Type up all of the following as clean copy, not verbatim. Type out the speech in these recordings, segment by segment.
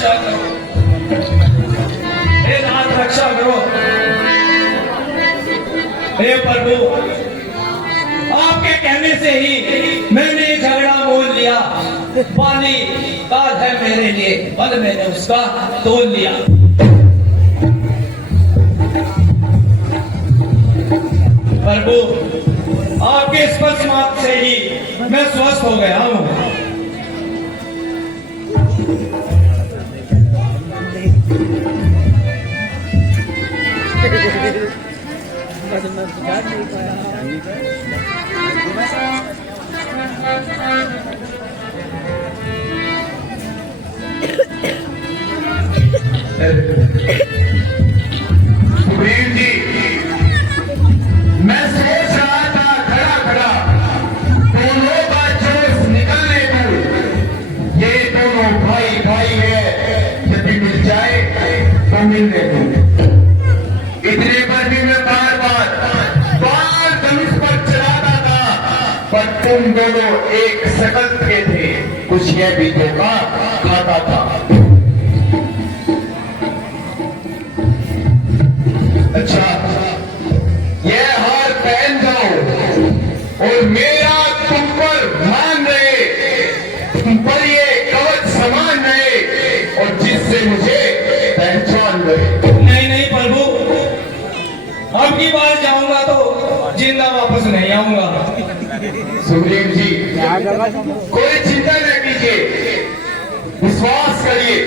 रक्षा करो, हे नाथ रक्षा करो। हे प्रभु, आपके कहने से ही मैंने ये झगड़ा मोल लिया। पानी काल है मेरे लिए, बल मैंने उसका तोल लिया। प्रभु, आपके स्पर्श मात्र से ही मैं स्वस्थ हो गया हूं। सुग्रीव जी, मैं सोच रहा था खड़ा खड़ा, दोनों का जोश निकलने दूं। ये दोनों भाई भाई है, यदि मिल जाए तो मिलने दूं। इतने पर भी मैं बार बार धनुष पर चलाता था, पर तुम दोनों एक शकल के थे, कुछ यह भी धोखा खाता था। अच्छा, यह हार पहन जाओ और मेरा तुम पर मान रहे, तुम पर ये कवच समान रहे और जिससे मुझे पहचान रहे। नहीं नहीं प्रभु, अब की बार जाऊंगा तो जिंदा वापस नहीं आऊंगा। सुग्रीव जी, कोई चिंता न कीजिए, विश्वास करिए।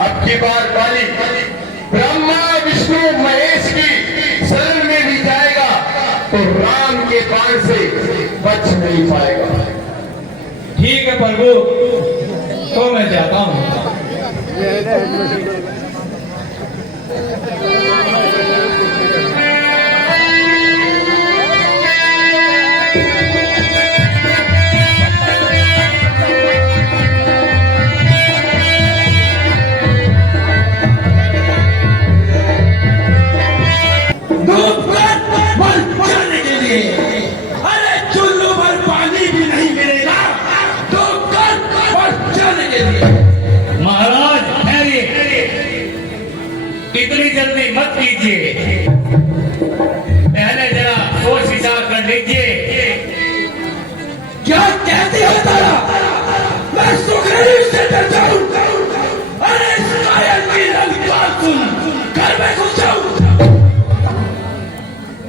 अब की बार बाली ब्रह्मा विष्णु महेश की शरण में भी जाएगा तो राम के बाण से बच नहीं पाएगा। ठीक है प्रभु, तो मैं जाता हूं। इतनी जल्दी मत कीजिए, पहले जरा सोच विचार कर लीजिए। क्या कहती हो तारा? मैं सुग्रीव से डरता हूं। अरे इस कायर की रंगदार सुन, घर में घुस जाऊं।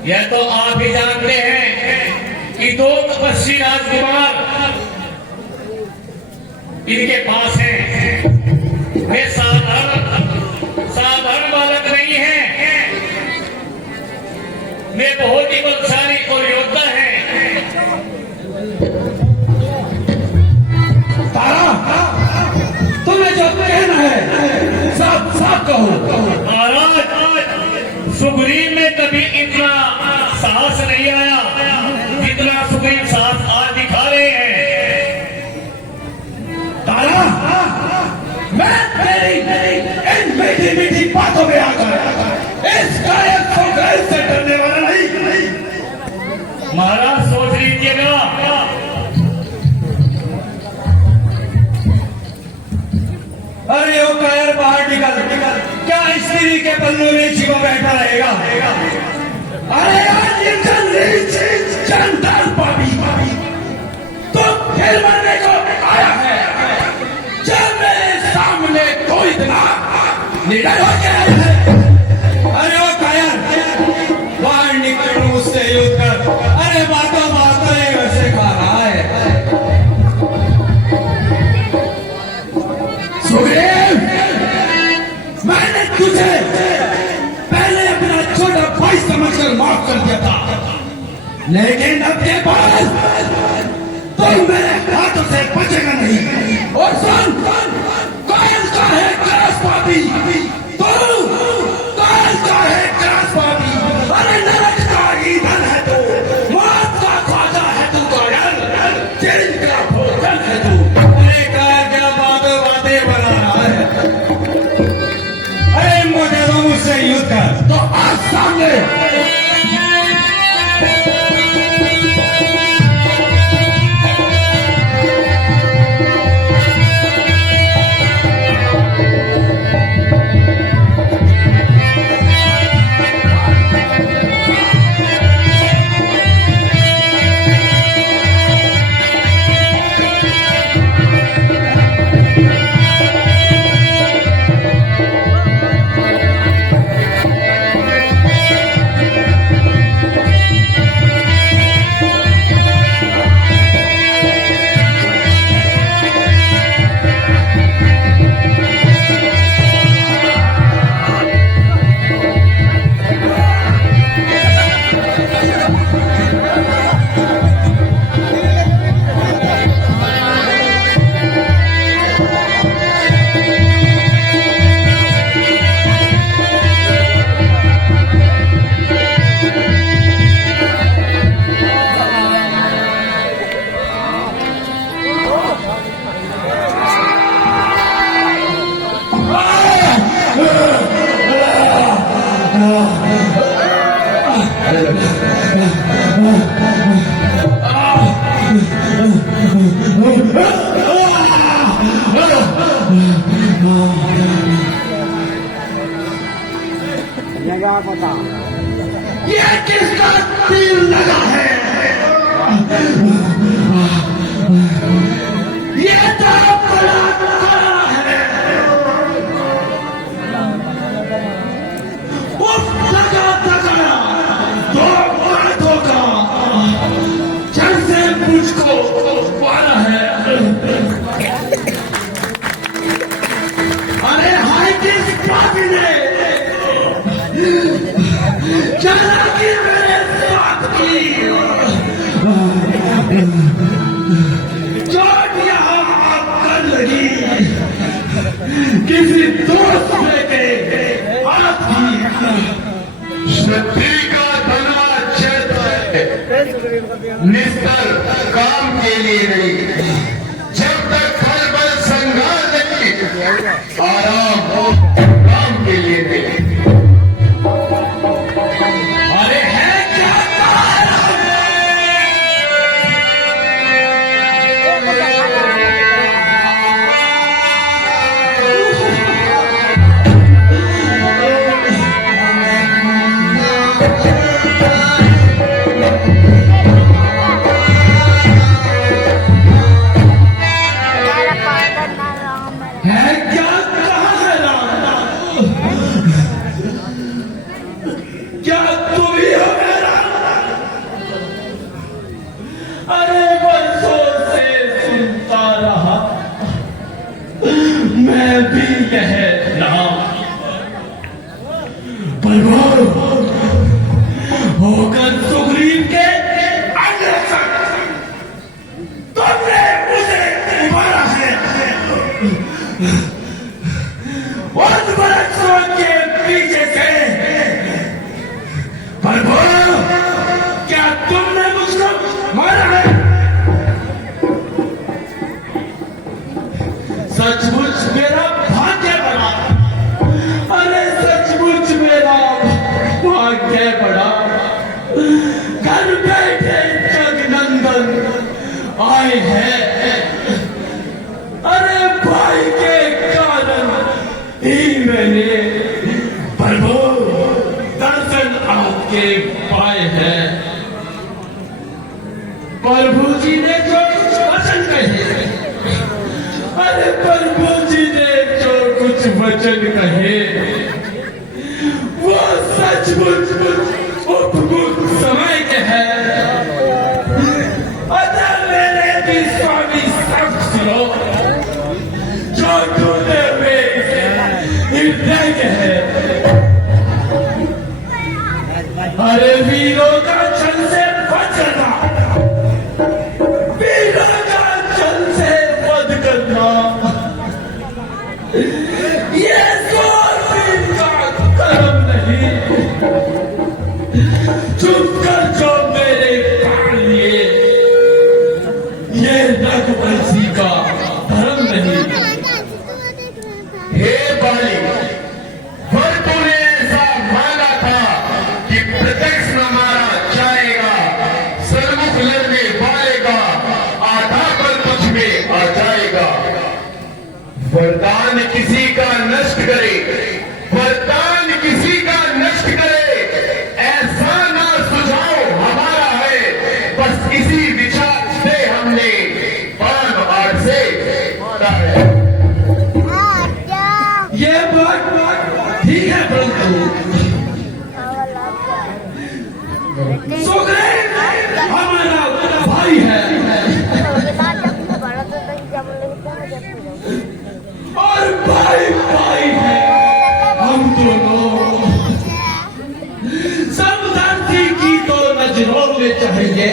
यह तो आप ही जानते हैं कि दो तपस्वी राजकुमार इनके पास हैं। वे साधारण बालक नहीं है, वे बहुत ही बलशाली और योद्धा हैं। तारा, तुम्हें जो कहना है साफ साफ कहो। महाराज, सुग्रीव में कभी इतना साहस नहीं आया जितना सुग्रीव साहस आज दिखा रहे हैं। तारा, मैं तेरी इन मीठी मीठी बातों में आकर इस कायर सुग्रीव से डरने वाला नहीं। महाराज सोच लीजिएगा। अरे वो कायर बाहर निकल, क्या स्त्री के पल्लू में छिपा बैठा रहेगा? अरे आज ये जानदार पापी तो फिर मरने को आया है। जब मेरे सामने कोई इतना निडर हो गया है। अरे वो कायर बाहर निकल, मुझसे युद्ध कर। अरे बातों ही वैसे खा रहा है। सुग्रीव, मैंने तुझे पहले अपना छोटा भाई समझकर माफ कर दिया था, लेकिन अब के बाद तो मेरे हाथों से बचेगा नहीं। और सुन, कायल का है क्रस पापी, तू कायल का है क्रस पापी। अरे नरक का ईंधन है तू, मौत का ख्वाजा है तू कायल, जेल का भोजन है तू। अरे कायल क्या बातें बना रहा है? अरे मुझे तो मुझसे युद्ध कर, तो आज सामने निस्तर काम के लिए नहीं, जब तक फल बल संघार नहीं, आराम हो काम के लिए नहीं। अरे है क्या है क्या कहा है राम? क्या तुम ही हो मेरा? अरे बरसों से सुनता रहा मैं भी यह नाम, पर वो होकर सुग्रीव के अंगरक्षक तुमने मुझे उबारा है। उन वृक्षों के पीछे से प्रभु, क्या तुमने मुझको मारा है? सचमुच मेरा भाग्य बड़ा, अरे सचमुच मेरा भाग्य बड़ा, घर बैठे जगनंदन आए हैं। अरे भाई के कारण ही मैंने प्रभु दर्शन आपके पाए हैं। प्रभु जी ने जो कुछ वचन कहे, अरे प्रभु जी ने जो कुछ वचन कहे वो सचमुच उपयुक्त समय के हैं। अतः मेरे भी स्वामी सब सुनो, जो टूटे हुए हृदय के हैं। अरे वीरों का छल से बचना, वीरों का छल से वध करना, ये शूरवीर का धर्म नहीं। चुप कर जो मेरे प्राण लिए, ये रघुवंशी का धर्म नहीं। हे बाली, पर तूने ऐसा माना था कि प्रत्यक्ष न मारा जाएगा, सन्मुख लड़ने वाले का आधा बल तुझ में आ जाएगा। वरदान किसी का नष्ट करे, वरदान किसी का नष्ट करे, ऐसा ना सुझाव हमारा है। बस इसी विचार से हमने बाण आड़ से मारा है। ये बात ठीक है, परंतु सुग्रीव हमारा भाई है और भाई भाई है। हम दोनों समझदारी की तो नजरों में चाहिए,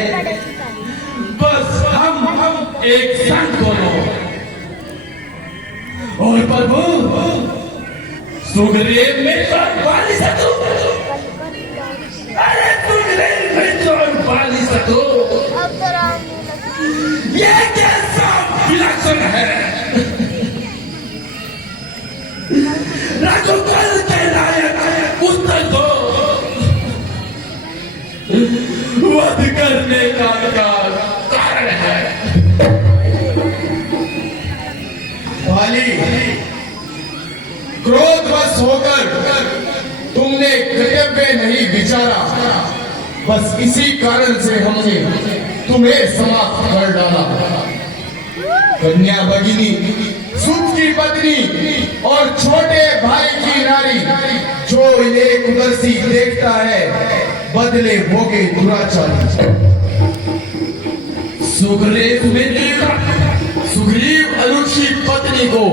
बस हम एक संग दोनों। और प्रभु सुग्रीव में बाली सतु, अरे सुग्रीव में बाली सतु, ये कैसा विलक्षण है? रघुकुल के नायक उत्तर दो, वध करने का क्या कारण है? बाली, क्रोधवश होकर तुमने कर्तव्य नहीं विचारा, बस इसी कारण से हमने तुम्हें समाप्त कर डाला। कन्या भगिनी, सुत की पत्नी और छोटे भाई की नारी, जो इन्हें कुदरती देखता है बदले भोगे दुराचारी। सुग्रीव मित्र, सुग्रीव अनुची पत्नी को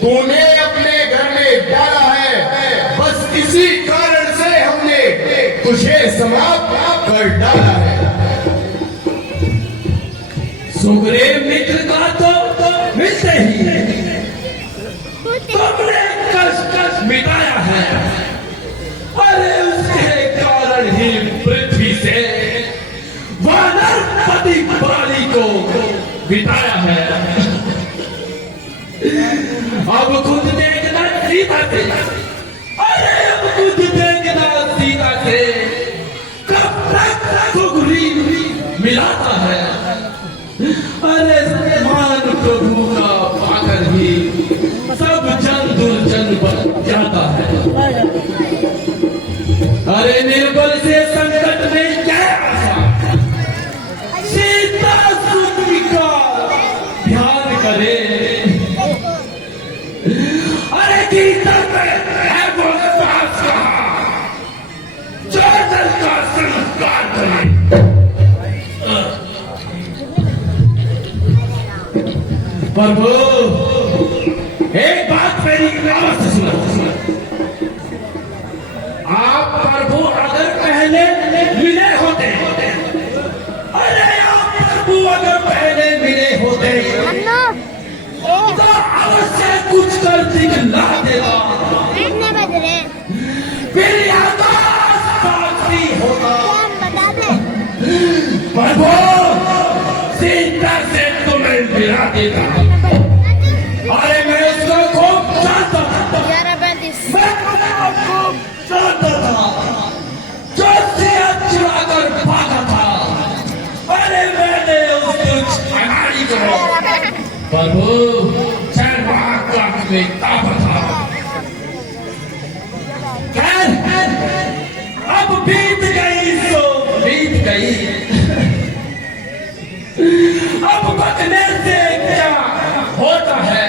तूने अपने घर में डाला है, बस इसी कारण से हमने तुझे समाप्त कर डाला है। सुग्रीव मित्र का तो मिलते ही तुमने कष्ट मिटाया है। अरे उसके कारण ही पृथ्वी से बिताया है। अब खुद देखना सीता से, अरे अब खुद देखना सीता से कब तक सुग्रीव मिलाता है। अरे मान प्रभु का पाकर भी सब जन दुर्जन बन जाता है। अरे निर्बल से संकट में क्या आशा, सीता सुग्रीव का ध्यान करे। अरे गीता में है वो सास कहा, जो जन का संस्कार करे। प्रभु एक बात मेरी आवाज से सुनो। आप प्रभु अगर पहले मिले होते, अरे आप प्रभु अगर पहले मिले होते तो अवश्य कुछ कर दिखला देता, फिर आकाश साक्षी होता। प्रभु सीता से तुम्हें मिला देता। अरे मैं उसको खूब जानता था, मैं खूब जानता था, जो सिया चुराकर भागा था। अरे मैंने उसको छनाई को प्रभु चरवाहा में ताबा था। खैर अब बीत गई सो बीत गई, अब बचने से क्या होता है।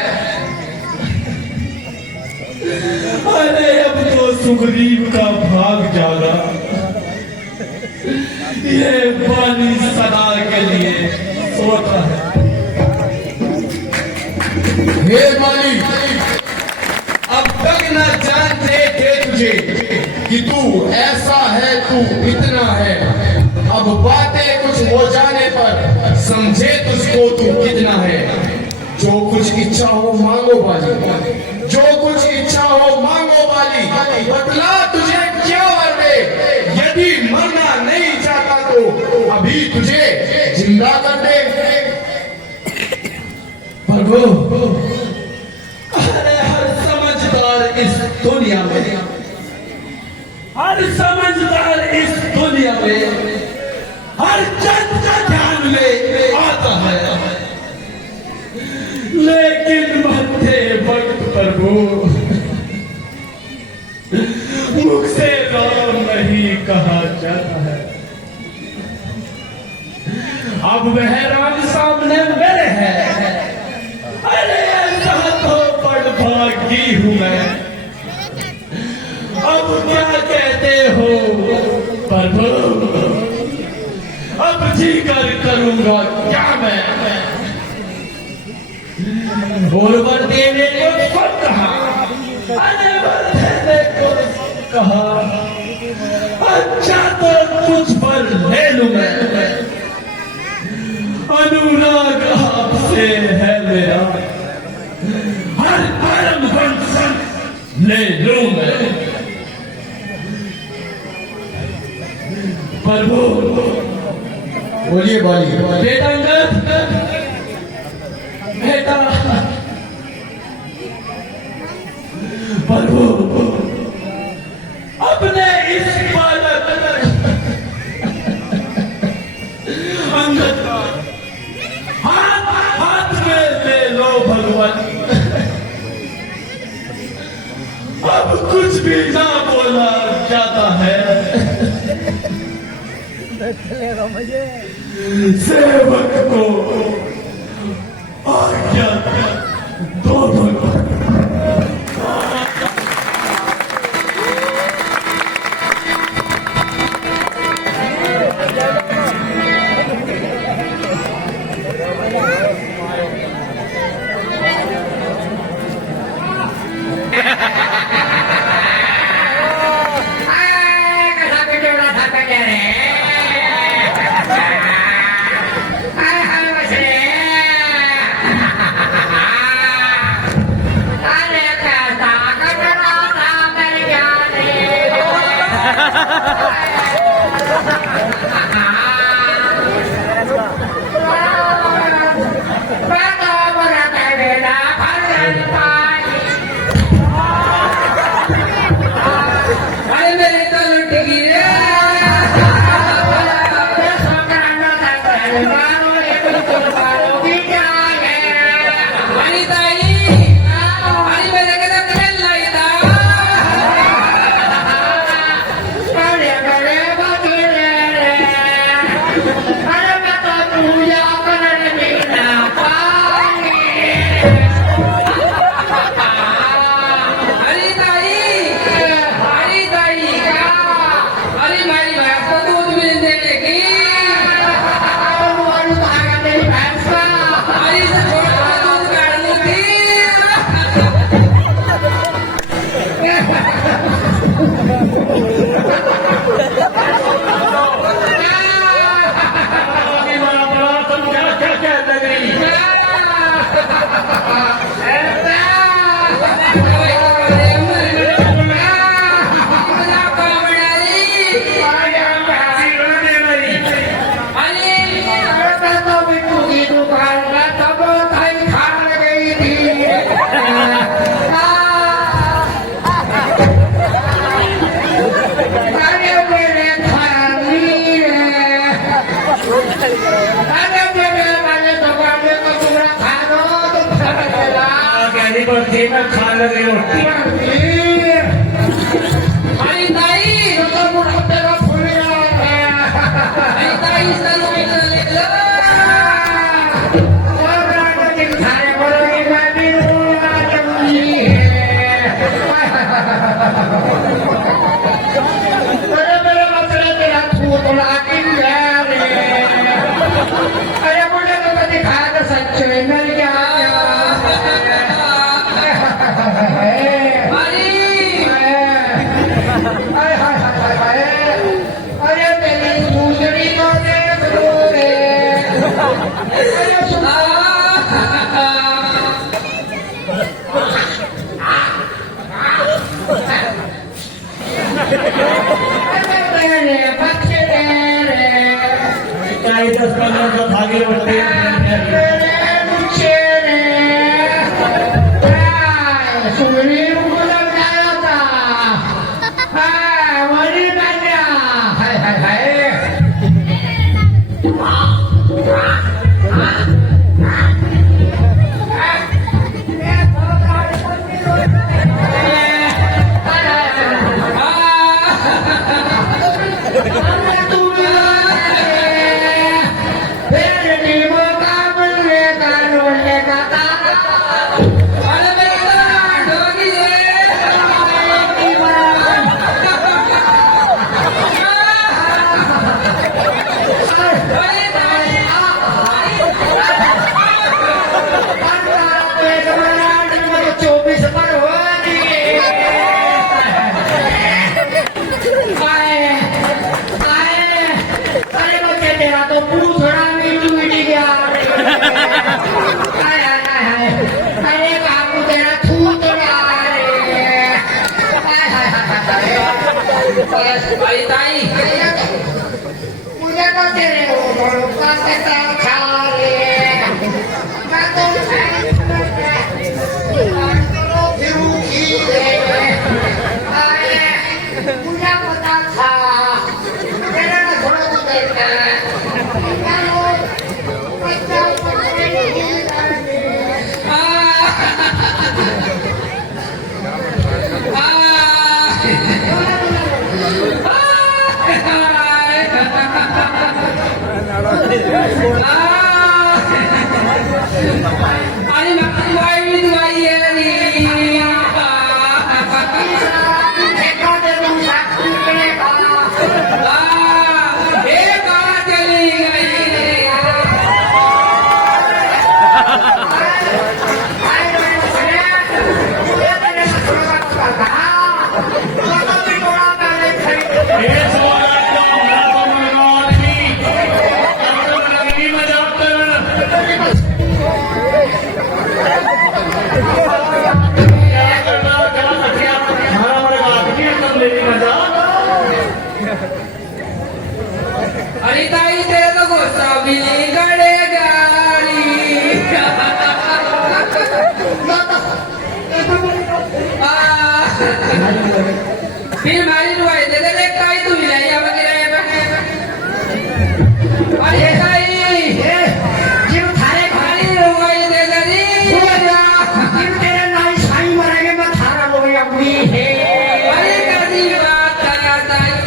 अरे अब तो सुग्रीव का भाग जागा, ये बाली सदा के लिए सोता है। हे माली, अब तक न जानते थे तुझे कि तू ऐसा है, तू इतना है। अब बातें कुछ हो जाने पर समझे तुझको तू कितना है। जो कुछ इच्छा हो मांगो बाली, जो कुछ इच्छा हो मांगो बाली, बतला तुझे क्या वर दे। यदि मरना नहीं चाहता तो अभी तुझे जिंदा कर दे। प्रभु अरे हर समझदार इस दुनिया में, हर समझदार इस दुनिया में हर जन का ध्यान में आता है, लेकिन मध्य वक्त प्रभु मुख से राम नहीं कहा जाता है। अब वह राम सामने मेरे है। अरे ऐसा तो बड़ भागी हूं मैं। अब क्या कहते हो प्रभु, अब जी कर करूंगा क्या मैं। बोल बर देने को सब कहा, अरे बर देने को कहा, अच्छा तो कुछ पर ले लूं मैं। अनुराग आपसे है मेरा, हर परम वंशन ले लूं मैं। प्रभु बोलिए बाली। बेटा अंगद, बेटा प्रभु अपने इस बालक अंगद का हाथ में ले लो भगवान। अब कुछ भी ना बोला जाता है। सेवक को आज्ञा दो भगवान। कहनी पड़ती मैं खा लगी रोटी आणि ताई आणि ताई काही 10-15 भागे वाटते ताई मुझे तो तेरे ओठों का सता खा रे मैं तो मुझे पता था तेरा ना थोड़ा तो देखता आणि मग वाई दुवाई आणि ताई ते गोसावी गडे गाडी फिर मारी रुवाई दे दे ताई तू या वगैरे अरे ताई जीव थारे मारी रुवाई दे दे जीव तेरे नाई साई मरेंगे मैं थारा लोग अपनी है अरे कदी बात ताई